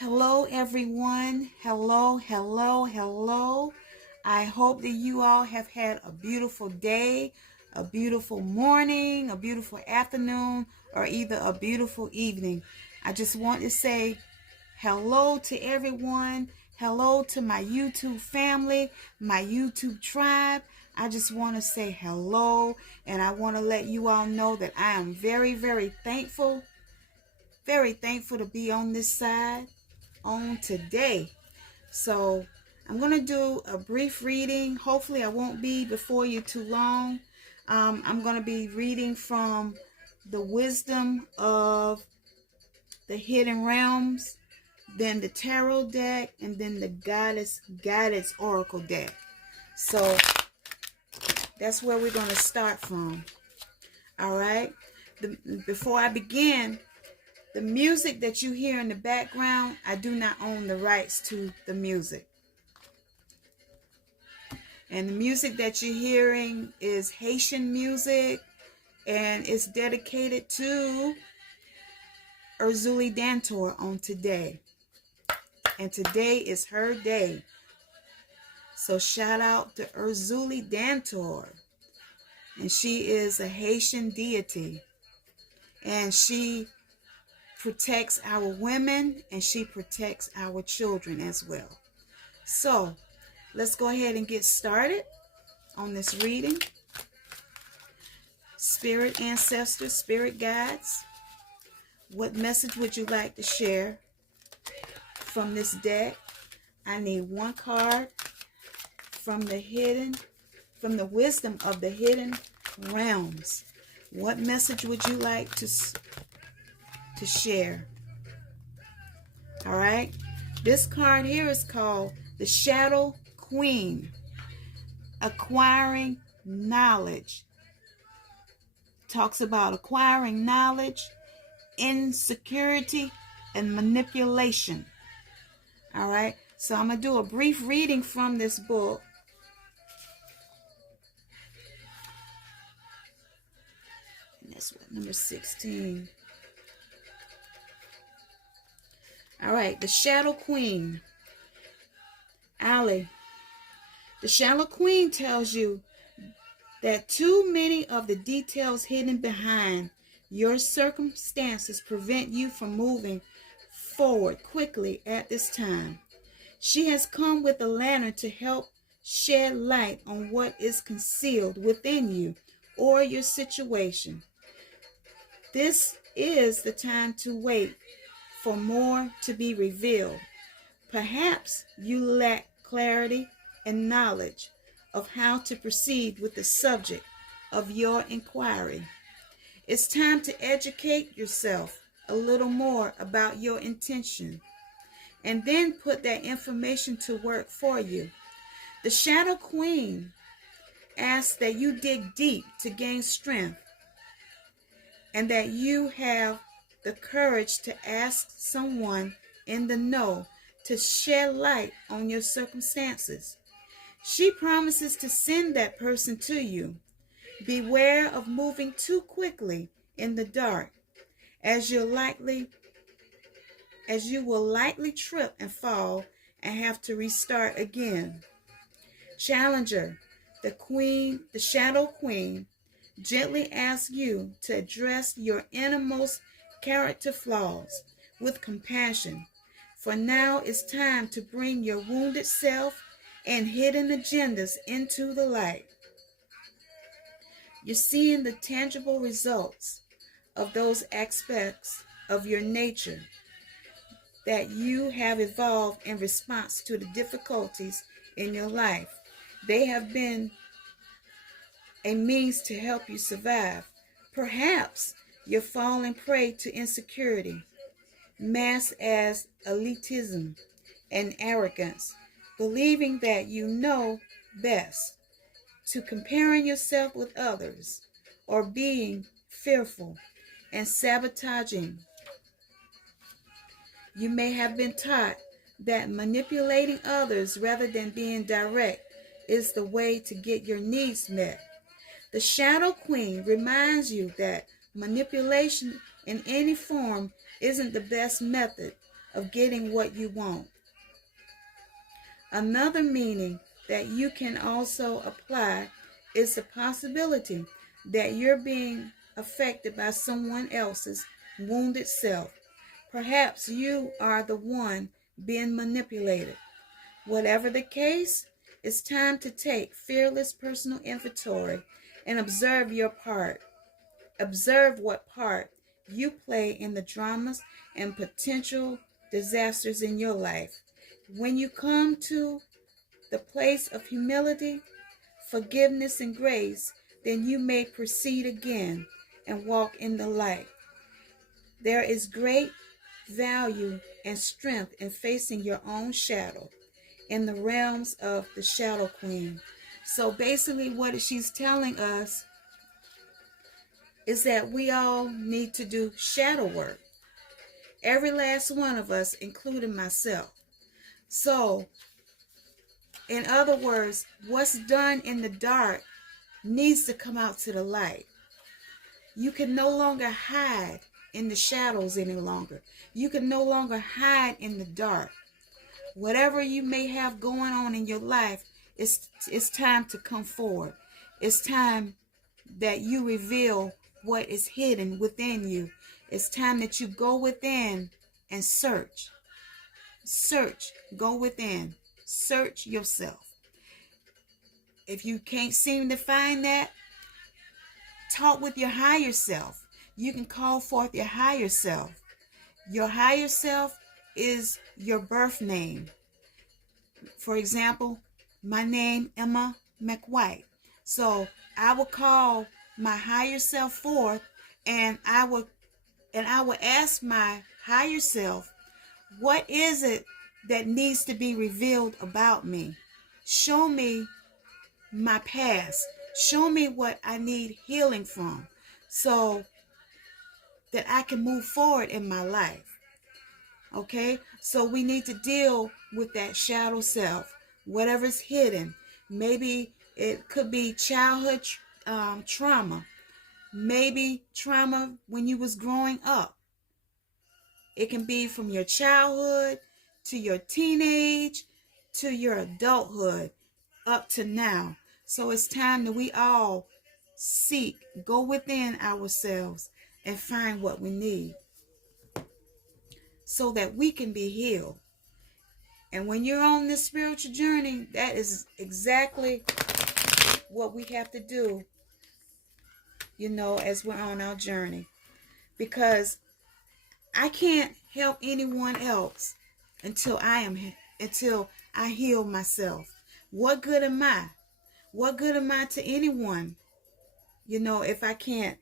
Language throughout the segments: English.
Hello, everyone. Hello. I hope that you all have had a beautiful day, a beautiful morning, a beautiful afternoon, or either a beautiful evening. I just want to say hello to everyone. Hello to my YouTube family, my YouTube tribe. I just want to say hello, and I want to let you all know that I am very thankful to be on this side on today. So I'm going to do a brief reading. Hopefully I won't be before you too long. I'm going to be reading from the Wisdom of the Hidden Realms, then the Tarot deck, and then the Guidance Oracle deck. So that's where we're going to start from. All right. Before I begin, the music that you hear in the background, I do not own the rights to the music. And the music that you're hearing is Haitian music, and it's dedicated to Urzuli Dantor on today. And today is her day. So shout out to Urzuli Dantor. And she is a Haitian deity. And she protects our women, and she protects our children as well. So let's go ahead and get started on this reading. Spirit ancestors, spirit guides, what message would you like to share from this deck? I need one card from the Wisdom of the Hidden Realms. What message would you like to share? All right. This card here is called the Shadow Queen. Acquiring knowledge. Talks about acquiring knowledge, insecurity, and manipulation. All right. So I'm going to do a brief reading from this book. And that's what, number 16. All right. The Shadow Queen. Ali. The Shadow Queen tells you that too many of the details hidden behind your circumstances prevent you from moving forward quickly at this time. She has come with a lantern to help shed light on what is concealed within you or your situation. This is the time to wait for more to be revealed. Perhaps you lack clarity and knowledge of how to proceed with the subject of your inquiry. It's time to educate yourself a little more about your intention, and then put that information to work for you. The Shadow Queen asks that you dig deep to gain strength, and that you have the courage to ask someone in the know to shed light on your circumstances. She promises to send that person to you. Beware of moving too quickly in the dark, as you will likely trip and fall and have to restart again. Challenger, the Shadow Queen, gently asks you to address your innermost character flaws with compassion. For now it's time to bring your wounded self and hidden agendas into the light. You're seeing the tangible results of those aspects of your nature that you have evolved in response to the difficulties in your life. They have been a means to help you survive. Perhaps you're falling prey to insecurity, masked as elitism and arrogance, believing that you know best, to comparing yourself with others, or being fearful and sabotaging. You may have been taught that manipulating others rather than being direct is the way to get your needs met. The Shadow Queen reminds you that manipulation in any form isn't the best method of getting what you want. Another meaning that you can also apply is the possibility that you're being affected by someone else's wounded self. Perhaps you are the one being manipulated. Whatever the case, it's time to take fearless personal inventory and observe your part. Observe what part you play in the dramas and potential disasters in your life. When you come to the place of humility, forgiveness, and grace, then you may proceed again and walk in the light. There is great value and strength in facing your own shadow in the realms of the Shadow Queen. So basically what she's telling us is that we all need to do shadow work. Every last one of us, including myself. So, in other words, what's done in the dark needs to come out to the light. You can no longer hide in the shadows any longer. You can no longer hide in the dark. Whatever you may have going on in your life, it's time to come forward. It's time that you reveal what is hidden within you. It's time that you go within and search. Search. Go within. Search yourself. If you can't seem to find that, talk with your higher self. You can call forth your higher self. Your higher self is your birth name. For example, my name Emma McWhite. So I will call my higher self forth, and I will ask my higher self, what is it that needs to be revealed about me? Show me my past. Show me what I need healing from so that I can move forward in my life. Okay? So we need to deal with that shadow self, whatever's hidden. Maybe it could be childhood trauma. Maybe trauma when you was growing up. It can be from your childhood to your teenage to your adulthood up to now. So it's time that we all go within ourselves and find what we need so that we can be healed. And when you're on this spiritual journey, that is exactly what we have to do, as we're on our journey. Because I can't help anyone else until I heal myself. What good am I? What good am I to anyone, if I can't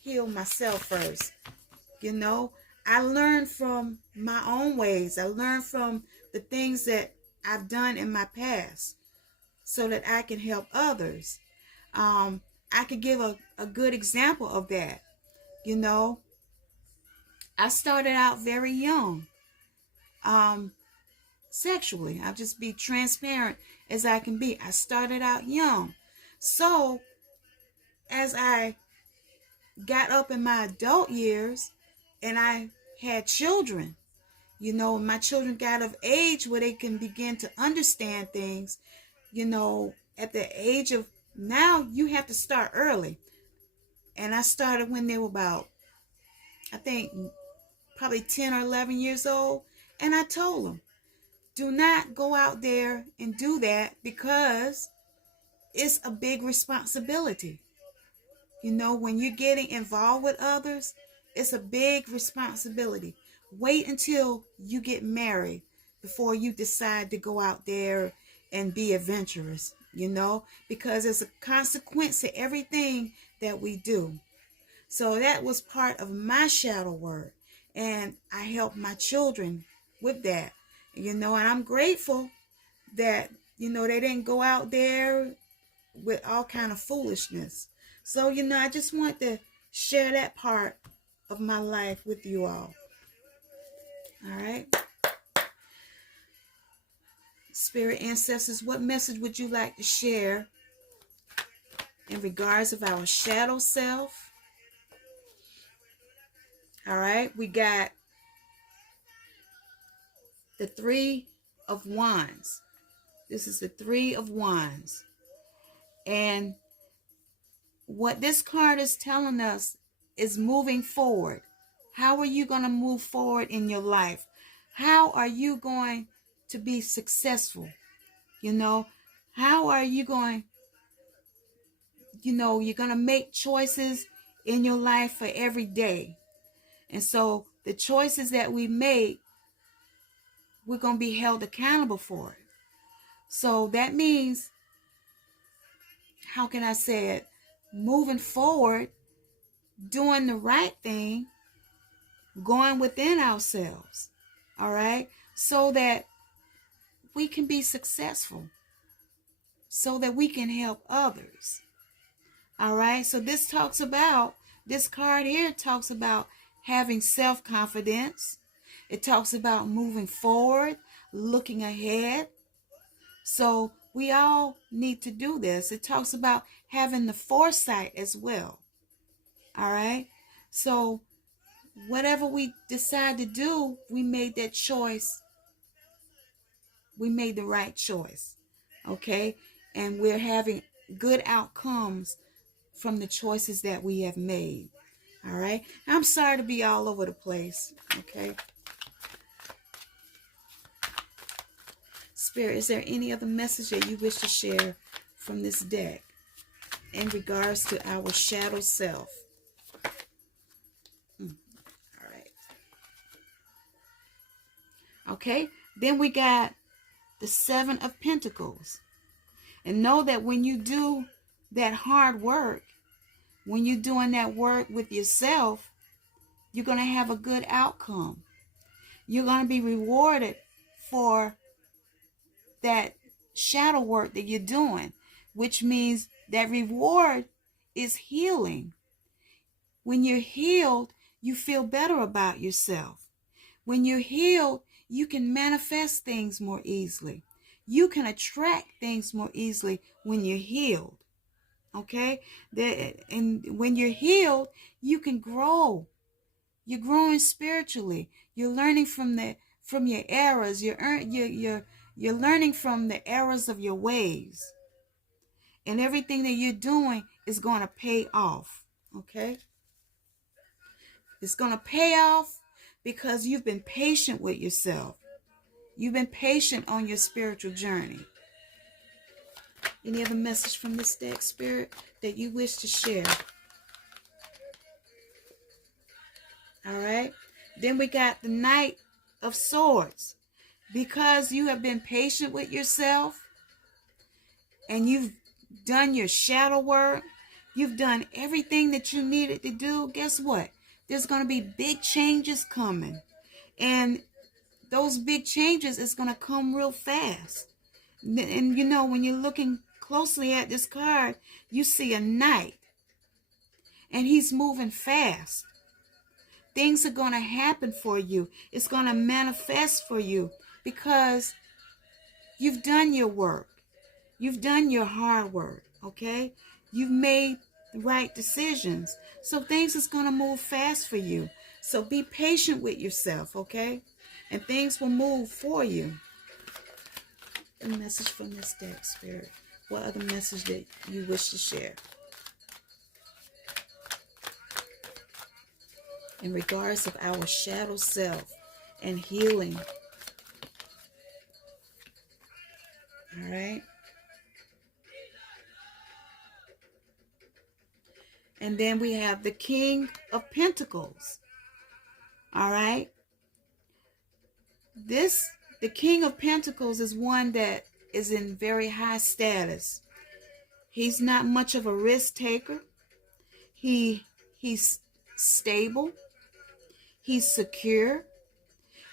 heal myself first? I learned from my own ways. I learned from the things that I've done in my past so that I can help others. I could give a good example of that. I started out very young, sexually. I'll just be transparent as I can be. I started out young. So as I got up in my adult years and I had children, my children got of age where they can begin to understand things, at the age of now, you have to start early. And I started when they were about, I think, probably 10 or 11 years old. And I told them, do not go out there and do that because it's a big responsibility. When you're getting involved with others, it's a big responsibility. Wait until you get married before you decide to go out there and be adventurous, because there's a consequence to everything that we do. So that was part of my shadow work. And I helped my children with that, and I'm grateful that, they didn't go out there with all kind of foolishness. So, I just want to share that part of my life with you all. All right. Spirit ancestors, what message would you like to share in regards of our shadow self? All right. We got the Three of Wands. This is the Three of Wands. And what this card is telling us is moving forward. How are you going to move forward in your life? How are you going to be successful? You know, how are you going, you're going to make choices in your life for every day. And so the choices that we make, we're going to be held accountable for it. So that means, how can I say it? Moving forward, doing the right thing, going within ourselves, all right? So that we can be successful, so that we can help others, all right? So this card here talks about having self-confidence. It talks about moving forward, looking ahead. So we all need to do this. It talks about having the foresight as well. All right. So whatever we decide to do, we made that choice. We made the right choice. Okay. And we're having good outcomes from the choices that we have made. All right. I'm sorry to be all over the place. Okay. Spirit, is there any other message that you wish to share from this deck in regards to our shadow self? All right. Okay. Then we got the Seven of Pentacles. And know that when you do that hard work, when you're doing that work with yourself, you're going to have a good outcome. You're going to be rewarded for that shadow work that you're doing, which means that reward is healing. When you're healed, you feel better about yourself. When you're healed, you can manifest things more easily. You can attract things more easily when you're healed. Okay? And when you're healed, you can grow. You're growing spiritually. You're learning from your errors. You're learning from the errors of your ways. And everything that you're doing is going to pay off. Okay? It's going to pay off because you've been patient with yourself. You've been patient on your spiritual journey. Any other message from this deck, Spirit, that you wish to share? All right. Then we got the Knight of Swords. Because you have been patient with yourself and you've done your shadow work, you've done everything that you needed to do, guess what? There's going to be big changes coming. And those big changes is going to come real fast. And when you're looking closely at this card, you see a knight. And he's moving fast. Things are going to happen for you. It's going to manifest for you because you've done your work. You've done your hard work, okay? You've made the right decisions. So things is going to move fast for you. So be patient with yourself, okay? And things will move for you. A message from this deck, Spirit. What other message that you wish to share? In regards of our shadow self and healing. All right. And then we have the King of Pentacles. All right. The King of Pentacles is one that is in very high status. He's not much of a risk taker. He's stable. He's secure.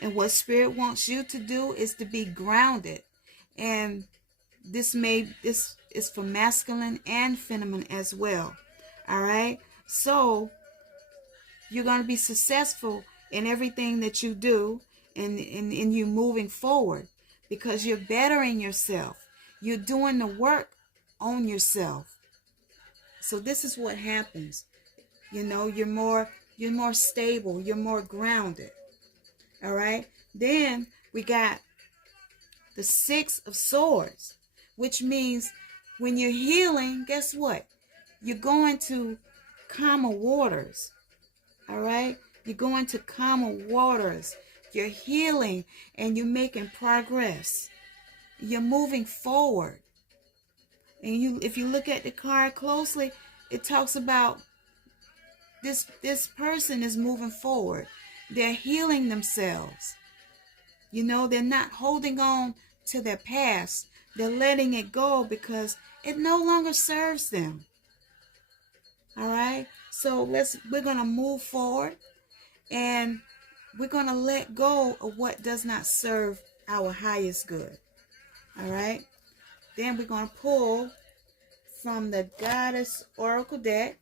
And what Spirit wants you to do is to be grounded. And this is for masculine and feminine as well. All right. So you're going to be successful in everything that you do and you moving forward because you're bettering yourself. You're doing the work on yourself. So this is what happens. You're more stable. You're more grounded. All right. Then we got the Six of Swords, which means when you're healing, guess what? You're going to calmer waters. All right? You're going to calmer waters. You're healing and you're making progress. You're moving forward. And if you look at the card closely, it talks about this person is moving forward. They're healing themselves. You know, they're not holding on to their past. They're letting it go because it no longer serves them. All right? So we're going to move forward, and we're going to let go of what does not serve our highest good. All right? Then we're going to pull from the Goddess Oracle deck.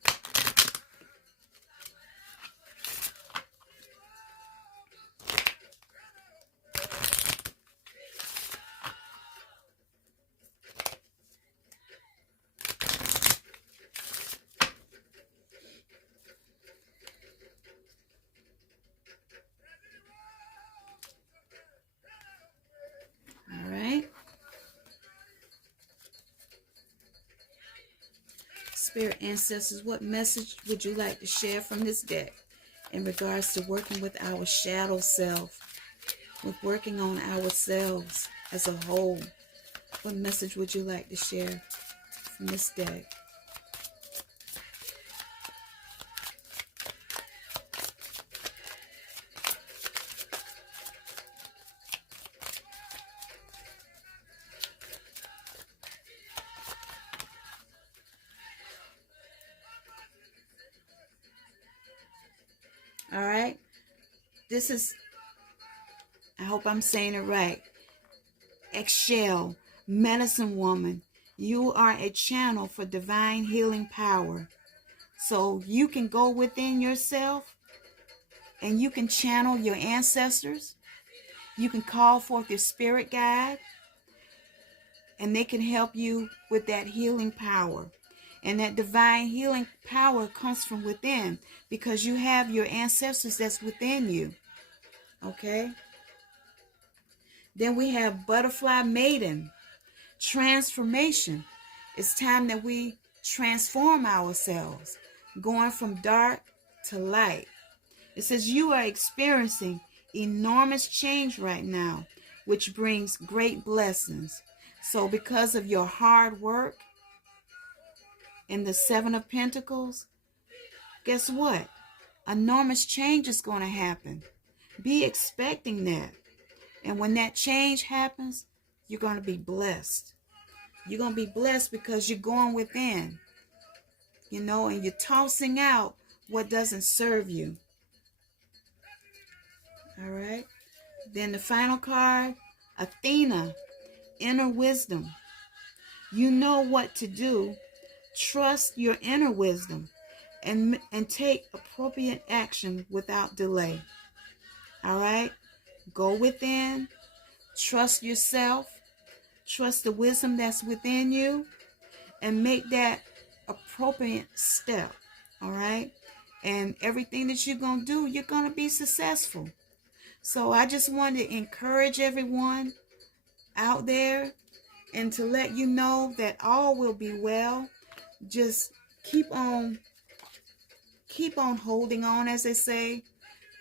All right. Spirit ancestors, what message would you like to share from this deck in regards to working with our shadow self, with working on ourselves as a whole? What message would you like to share from this deck? All right. This is, I hope I'm saying it right, Eggshell, medicine woman. You are a channel for divine healing power. So you can go within yourself and you can channel your ancestors. You can call forth your spirit guide, and they can help you with that healing power. And that divine healing power comes from within because you have your ancestors that's within you. Okay? Then we have Butterfly Maiden, transformation. It's time that we transform ourselves, going from dark to light. It says you are experiencing enormous change right now, which brings great blessings. So because of your hard work and the Seven of Pentacles, guess what? Enormous change is going to happen. Be expecting that. And when that change happens, you're going to be blessed. You're going to be blessed because you're going within, you know, and you're tossing out what doesn't serve you. All right. Then the final card, Athena, inner wisdom. You know what to do. Trust your inner wisdom and take appropriate action without delay. All right. Go within. Trust yourself. Trust the wisdom that's within you and make that appropriate step. All right. And everything that you're going to do, you're going to be successful. So I just want to encourage everyone out there and to let you know that all will be well. Just keep on holding on, as they say.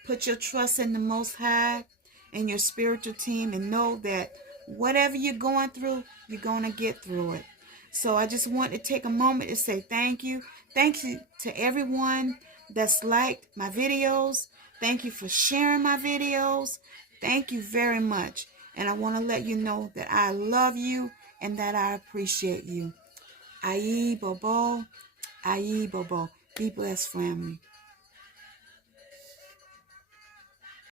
Put your trust in the Most High and your spiritual team, and know that whatever you're going through, you're going to get through it. So I just want to take a moment to say thank you. Thank you to everyone that's liked my videos. Thank you for sharing my videos. Thank you very much. And I want to let you know that I love you and that I appreciate you. Aye, Bobo. Aye, Bobo. Be blessed, family.